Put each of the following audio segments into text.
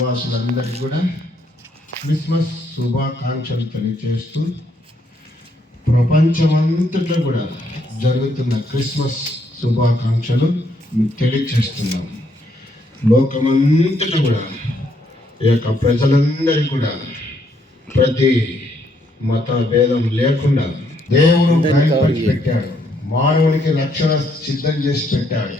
వాసులందరికీ కూడా క్రిస్మస్ శుభాకాంక్షలు తెలియజేస్తూ ప్రపంచమంతటా కూడా జరుగుతున్న క్రిస్మస్ శుభాకాంక్షలు తెలియజేస్తున్నాం. లోకమంతటా కూడా ఈ యొక్క ప్రజలందరికీ కూడా ప్రతి మత భేదం లేకుండా దేవుడు పెట్టాడు. మానవునికి రక్షణ సిద్ధం చేసి పెట్టాడు.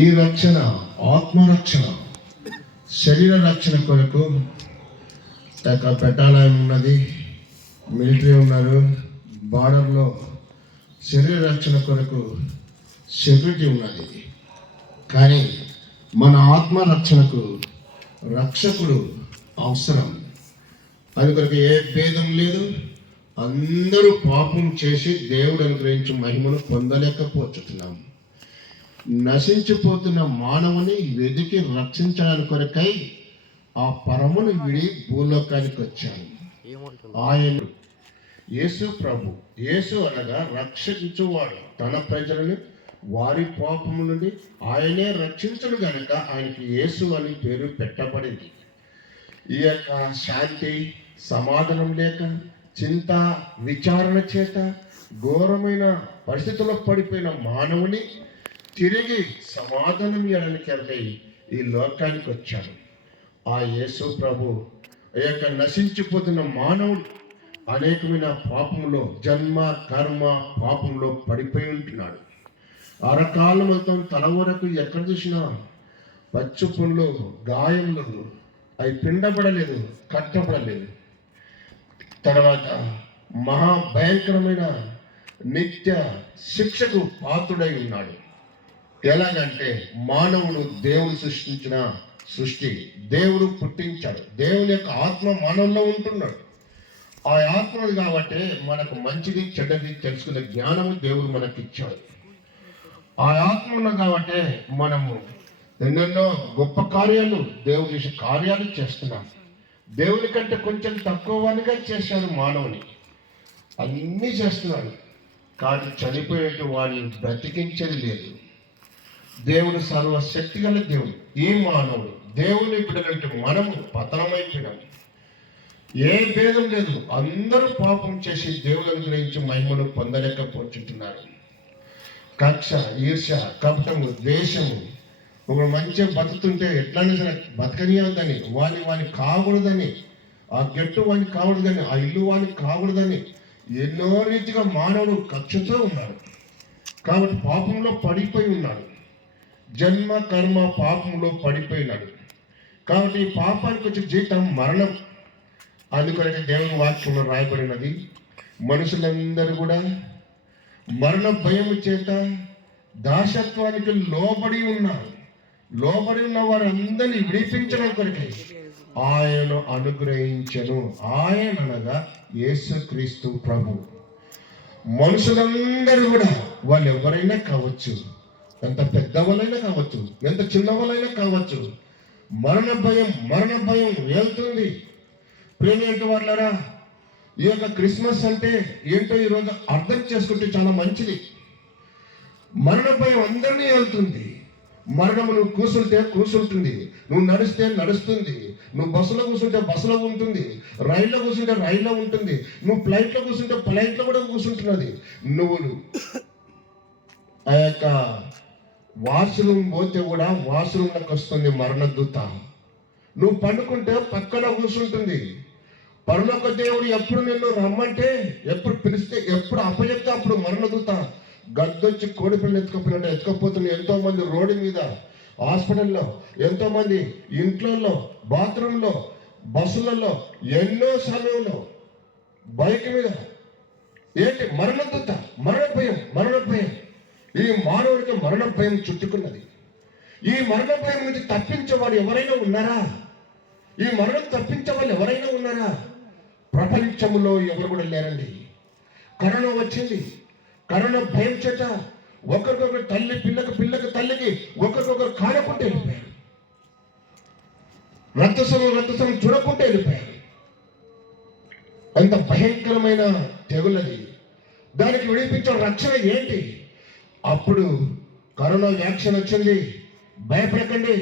ఈ రక్షణ ఆత్మరక్షణ, శరీర రక్షణ కొరకు పెట్టాలని ఉన్నది. మిలిటరీ ఉన్నారు, బార్డర్లో శరీర రక్షణ కొరకు సెక్యూరిటీ ఉన్నది. కానీ మన ఆత్మరక్షణకు రక్షకుడు అవసరం. అందుకొరకు ఏ భేదం లేదు. అందరూ పాపం చేసి దేవుడు అనుగ్రహించి మహిమను పొందలేకపోతున్నాం. నశించిపోతున్న మానవుని వెతికి రక్షించడానికి కొరకై ఆ పరమును విడి భూలోకానికి వచ్చాను. ఆయన యేసు ప్రభు. యేసు అనగా రక్షించువాడు. తన ప్రజలని వారి పాపము నుండి ఆయనే రక్షించడు గనక ఆయనకి యేసు అని పేరు పెట్టబడింది. ఈ యొక్క శాంతి సమాధానం లేక, చింత విచారణ చేత ఘోరమైన పరిస్థితుల్లో పడిపోయిన మానవుని తిరిగి సమాధానం ఇవ్వడానికి ఈ లోకానికి వచ్చాడు. ఆ యేసు ప్రభు ఈ యొక్క నశించిపోతున్న మానవుడు అనేకమైన పాపంలో, జన్మ కర్మ పాపంలో పడిపోయి ఉంటున్నాడు. అరకాల మొత్తం తల వరకు ఎక్కడ చూసినా పచ్చు పుండ్లు, గాయములు, అవి పిండబడలేదు, కట్టబడలేదు. తర్వాత మహాభయంకరమైన నిత్య శిక్షకు పాత్రుడై ఉన్నాడు. ఎలాగంటే మానవుడు దేవుడు సృష్టించిన సృష్టి, దేవుడు పుట్టించాడు. దేవుని యొక్క ఆత్మ మానవుల్లో ఉంటున్నాడు. ఆ ఆత్మది కాబట్టి మనకు మంచిది చెడ్డది తెలుసుకునే జ్ఞానము దేవుడు మనకి ఇచ్చాడు. ఆ ఆత్మ ఉన్నది కాబట్టి మనము ఎన్నెన్నో గొప్ప కార్యాలు, దేవుడు చేసే కార్యాలు చేస్తున్నాం. దేవుని కంటే కొంచెం తక్కువగా చేశాడు మానవుని. అన్నీ చేస్తున్నాడు, కానీ చనిపోయేట్టు వాడిని బ్రతికించేది లేదు. దేవుడు సర్వశక్తి గల దేవుడు. ఈ మానవుడు దేవుని బిడ్డలంటే మనము పతనమైపోయినాం. ఏ భేదం లేదు. అందరూ పాపం చేసి దేవుని అనుగ్రహించి మహిమను పొందలేకపోతున్నారు. కక్ష, ఈర్ష, కపటము, ద్వేషము. ఒకడు మంచిగా బతుకుతుంటే ఎట్లయినా సరే బతకనియవద్దని, వాని కాకూడదని, ఆ గట్టు వానికి కాకూడదని, ఆ ఇల్లు వానికి కాకూడదని ఎన్నో రీతిగా మానవుడు కక్షతో ఉన్నాడు. కాబట్టి పాపంలో పడిపోయి ఉన్నాడు. జన్మ కర్మ పాపంలో పడిపోయినాడు. కాబట్టి ఈ పాపానికి వచ్చే జీతం మరణం. అందుకనే దేవుని వాక్యంలో రాయబడినది, మనుషులందరూ కూడా మరణ భయం చేత దాసత్వానికి లోబడి ఉన్నారు. లోబడి ఉన్న వారందరినీ విడిపించడం కొరకే ఆయనను అనుగ్రహించను. ఆయన అనగా యేసుక్రీస్తు ప్రభు. మనుషులందరూ కూడా వాళ్ళు ఎవరైనా కావచ్చు, ఎంత పెద్దవాళ్ళైనా కావచ్చు, ఎంత చిన్నవాళ్ళైనా కావచ్చు, మరణ భయం వెళ్తుంది. ప్రేమేంటి వాళ్ళరా, ఈ యొక్క క్రిస్మస్ అంటే ఏంటో ఈరోజు అర్థం చేసుకుంటే చాలా మంచిది. మరణ భయం అందరినీ వెళ్తుంది. మరణము నువ్వు కూర్చుంటుంది, నువ్వు నడిస్తే నడుస్తుంది, నువ్వు బస్సులో కూర్చుంటే బస్సులో ఉంటుంది, రైల్లో కూర్చుంటే రైల్లో ఉంటుంది, నువ్వు ఫ్లైట్లో కూర్చుంటే ఫ్లైట్లో కూడా కూర్చుంటున్నది. నువ్వు ఆ యొక్క వాష్రూమ్ పోతే కూడా వాష్రూమ్లోకి వస్తుంది మరణదూత. నువ్వు పండుకుంటే పక్కన కూర్చుంటుంది. పరలోక దేవుడు ఎప్పుడు నిన్ను రమ్మంటే, ఎప్పుడు పిలిస్తే, ఎప్పుడు అప్పచెప్తే అప్పుడు మరణదూత గద్దొచ్చి కోడి పిల్లలు ఎత్తుకపోతున్న ఎంతో మంది రోడ్డు మీద, హాస్పిటల్లో, ఎంతో మంది ఇంట్లో, బాత్రూంలో, బస్సులలో, ఎన్నో సమయంలో, బైక్ మీద. ఏంటి? మరణదూత, మరణ భయం. ఈ మానవుడికి మరణ భయం చుట్టుకున్నది. ఈ మరణ భయం నుంచి తప్పించేవాడు ఎవరైనా ఉన్నారా? ఈ మరణం తప్పించే వాళ్ళు ఎవరైనా ఉన్నారా? ప్రపంచంలో ఎవరు కూడా లేరండి. కరోనా వచ్చింది. కరోనా భయం చేత ఒకరికొకరు పిల్లకి తల్లికి ఒకరికొకరు కాడకుంటే వెళ్ళిపోయారు. రక్తస్రావం చూడకుంటే వెళ్ళిపోయారు. అంత భయంకరమైన తెగులది. దానికి విడిపించే రక్షణ ఏంటి? అప్పుడు కరోనా వ్యాక్సిన్ వచ్చింది. భయపడకండి,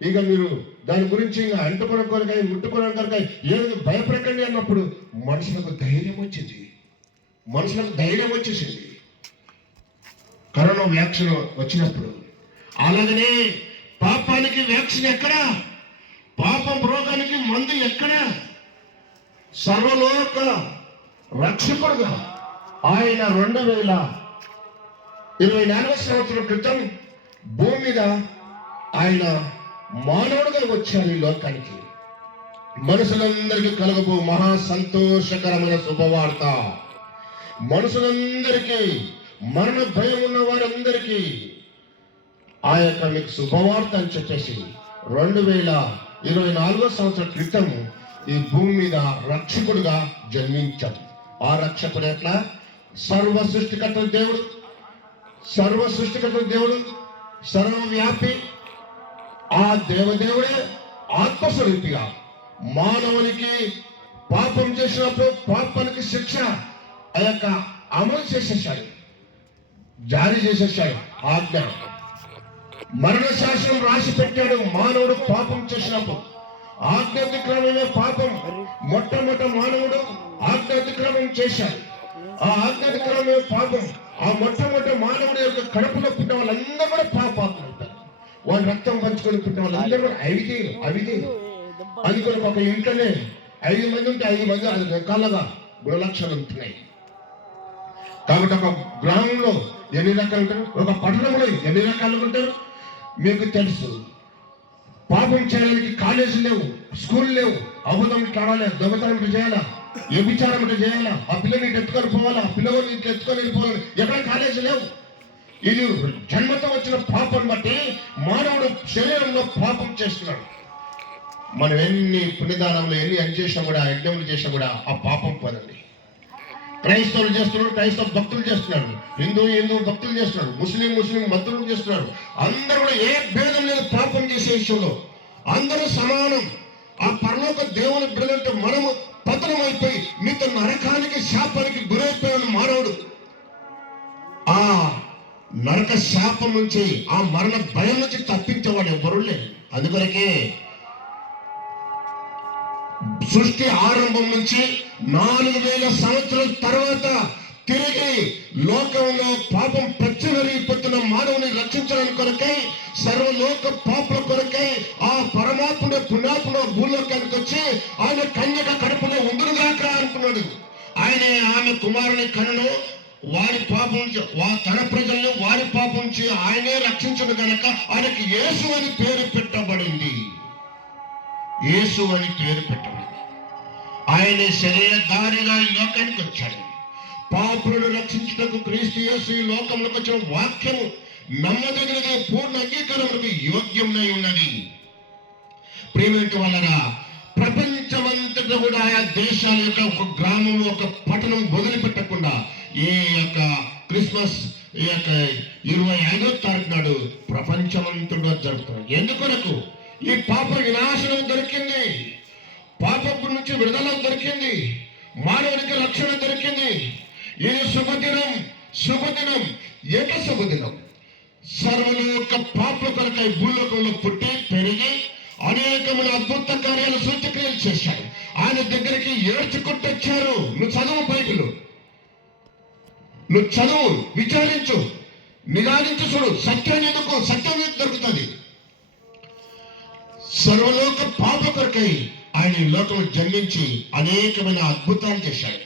ఇక మీరు దాని గురించి ఇంకా అంటుకునే కొరకాయ ముట్టుకునే కొరకాయ ఏది భయపడకండి అన్నప్పుడు మనుషులకు ధైర్యం వచ్చింది, మనుషులకు ధైర్యం వచ్చేసింది కరోనా వ్యాక్సిన్ వచ్చినప్పుడు. అలాగనే పాపానికి వ్యాక్సిన్ ఎక్కడా, పాపం రోగానికి మందు ఎక్కడా? సర్వలోక రక్షకుడుగా ఆయన 2024 సంవత్సరం క్రితం భూమి మీద ఆయన మానవుడిగా వచ్చారు ఈ లోకానికి. మనుషులందరికీ కలగబో మహా సంతోషకరమైన శుభవార్త. మనుషులందరికీ, మరణ భయం ఉన్న వారందరికీ ఆ యొక్క మీకు శుభవార్త అని చెప్పేసి 2024 సంవత్సరం క్రితం ఈ భూమి మీద రక్షకుడుగా జన్మించాడు. ఆ రక్షకుడు ఎట్లా? సర్వ సృష్టికర్త దేవుడు, సర్వ సృష్టికర్త దేవుడు, సర్వవ్యాపి ఆ దేవదేవుడే ఆత్మస్వరూపిగా మానవునికి పాపం చేసినప్పుడు పాపానికి శిక్ష ఆ యొక్క అమలు చేసేసాడు, జారీ చేసేసాడు ఆజ్ఞ. మరణ శాసనం రాసి పెట్టాడు. మానవుడు పాపం చేసినప్పుడు ఆజ్ఞాతిక్రమమే పాపం. మొట్టమొదట మానవుడు ఆజ్ఞాతిక్రమం చేశాడు. ఆ ఆజ్ఞాతిక్రమమే పాపం. ఆ మొట్టమొదటి మానవుడి యొక్క కడుపులో పుట్టిన వాళ్ళందరూ కూడా పాపాత్ములు అవుతారు. వాళ్ళ రక్తం పంచుకొని పుట్టిన వాళ్ళందరూ కూడా అవిధేయులు. అందుకని ఒక ఇంట్లోనే 5 మంది ఉంటే 5 మంది 5 రకాలుగా గుణలక్షణాలు ఉంటున్నాయి. కాబట్టి ఒక గ్రామంలో ఎన్ని రకాలు ఉంటారు, ఒక పట్టణంలో ఎన్ని రకాలుగా ఉంటారు మీకు తెలుసు. పాపం చేయడానికి కాలేజీలు లేవు, స్కూల్ లేవు. అబద్ధం కావాలి, దొంగతనం చేయాలా, వ్యభిచారం చేయాలా, ఆ పిల్లని ఎత్తుకొని పోవాలా, ఆ పిల్లవాడిని ఇట్లా ఎత్తుకొని వెళ్ళిపోవాలి. ఎక్కడ కాలేజీ లేవు. ఇది జన్మతో వచ్చిన పాపం బట్టి మానవుడు శరీరంలో పాపం చేస్తున్నాడు. మనం ఎన్ని పుణ్యదానంలో ఎన్ని అని చేసినా కూడా, యజ్ఞములు చేసినా కూడా ఆ పాపం పదండి. క్రైస్తవులు చేస్తున్నారు, క్రైస్తవ భక్తులు చేస్తున్నారు, హిందూ భక్తులు చేస్తున్నారు, ముస్లిం భక్తులు చేస్తున్నారు. అందరూ కూడా ఏ భేదం లేదు పాపం చేసే విషయంలో. అందరూ సమానం. ఆ పరలోక దేవుని బిడ్డలంటే మనము పతనం అయిపోయి మీతో నరకానికి శాపానికి గురైపోయిన మానవుడు ఆ నరక శాపం నుంచి, ఆ మరణ భయం నుంచి తప్పించేవాడు ఎవరు లేదు. అందుకొరకే సృష్టి ఆరంభం నుంచి 4000 సంవత్సరాల తర్వాత తిరిగి లోకంలో పాపం పెచ్చగరిగిపోతున్న మానవుని రక్షించడానికి కొరకై, సర్వలోక పాపుల కొరకై ఆ పరమాత్ముడు పుణ్యాత్ముడు భూలోకానికి వచ్చి ఆయన కన్యక కడుపులో ఉండునుగాక అనుకున్నాడు. ఆయన ఆమె కుమారుని కనును వారి పాపం తన ప్రజలను వారి పాపం నుంచి ఆయనే రక్షించడు గనక ఆయనకి యేసు అని పేరు పెట్టబడింది. యేసు అని పేరు పెట్టబడింది. ఆయన శరీరధారిగా ఈ లోకానికి వచ్చాడు. పాపులను రక్షించుటకు క్రీస్తు యేసు ఈ లోకంలోకి వచ్చిన వాక్యము నమ్మదగినది, పూర్ణ అంగీకారములకు యోగ్యమై ఉన్నది. ప్రియమైన వాళ్ళరా, ప్రపంచమంతటా కూడా ఆయా దేశాల యొక్క ఒక గ్రామం, ఒక పట్టణం వదిలిపెట్టకుండా ఈ యొక్క క్రిస్మస్ ఈ యొక్క 25వ తారీఖు నాడు ప్రపంచమంతటా జరుగుతుంది. ఎందుకొరకు? ఈ పాప వినాశనం దొరికింది, పాపపు నుంచి విడుదల దొరికింది, మానవునికి రక్షణ దొరికింది. ఇది శుభదినం, శుభదినం, ఏక శుభదినం. సర్వలోక పాపల కొరకై భూలోకంలో పుట్టి పెరిగి అనేకమైన అద్భుత కార్యాలు సూచక్రియలు చేశాడు. ఆయన దగ్గరికి ఏడ్చుకుంటొచ్చారు. నువ్వు చదువు బైబిల్, నువ్వు చదువు, విచారించు, నిదానించు, చూడు సత్యం ఎందుకు, సత్యం దొరుకుతుంది. సర్వలోక పాప కొరకై ఆయన ఈ లోకంలో జన్మించి అనేకమైన అద్భుతాలు చేశాడు.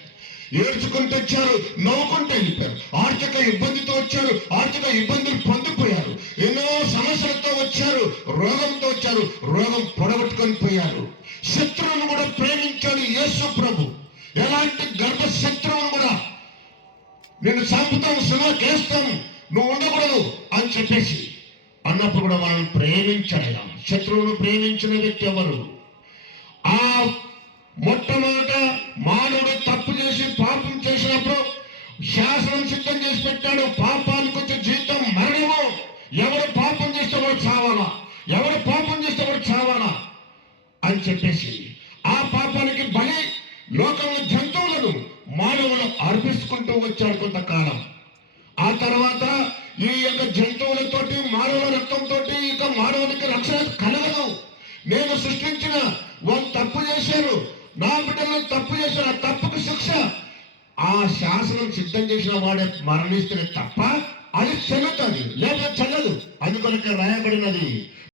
ఏడ్చుకుంటూ వచ్చారు, నవ్వుకుంటూ వెళ్ళిపోయారు. ఆర్థిక ఇబ్బందితో వచ్చారు, ఆర్థిక ఇబ్బందులు పొందిపోయారు. ఎన్నో సమస్యలతో వచ్చారు, రోగంతో వచ్చారు, రోగం పొడగొట్టుకొని పోయారు. శత్రువును కూడా ప్రేమించాడు యేసు ప్రభు. ఎలాంటి గర్భ శత్రువును కూడా నిన్ను చంపుతాం, సిలువకేస్తాం, నువ్వు ఉండకూడదు అని చెప్పేసి అన్నప్పుడు కూడా వాళ్ళని ప్రేమించాడు. శత్రువును ప్రేమించిన వ్యక్తి ఎవరు? ఆ మొట్టమొదట మానవుడు తప్పు చేసి పాపం చేసినప్పుడు శాసనం సిద్ధం చేసి పెట్టాడు. పాపానికి వచ్చే జీవితం మరణము. ఎవరు పాపం చేస్తే వాడు చావాలా, ఎవరు పాపం చేస్తే వాడు చావాలా అని చెప్పేసి ఆ పాపానికి బలి లోకంలో జంతువులను మానవులు అర్పిస్తుకుంటూ వచ్చారు కొంతకాలం. ఆ తర్వాత ఈ యొక్క జంతువులతోటి, మానవుల రక్తంతో ఇక మానవునికి రక్షణ కలగదు. నేను సృష్టించిన వాళ్ళు తప్పు చేశారు, నా బిడ్డలు తప్పు చేశారు, ఆ తప్పుకు శిక్ష ఆ శాసనం సిద్ధం చేసిన వాడే మరణిస్తే తప్ప అది చెల్లుతుంది, లేకపోతే చెల్లదు. అందుకొనక రాయబడినది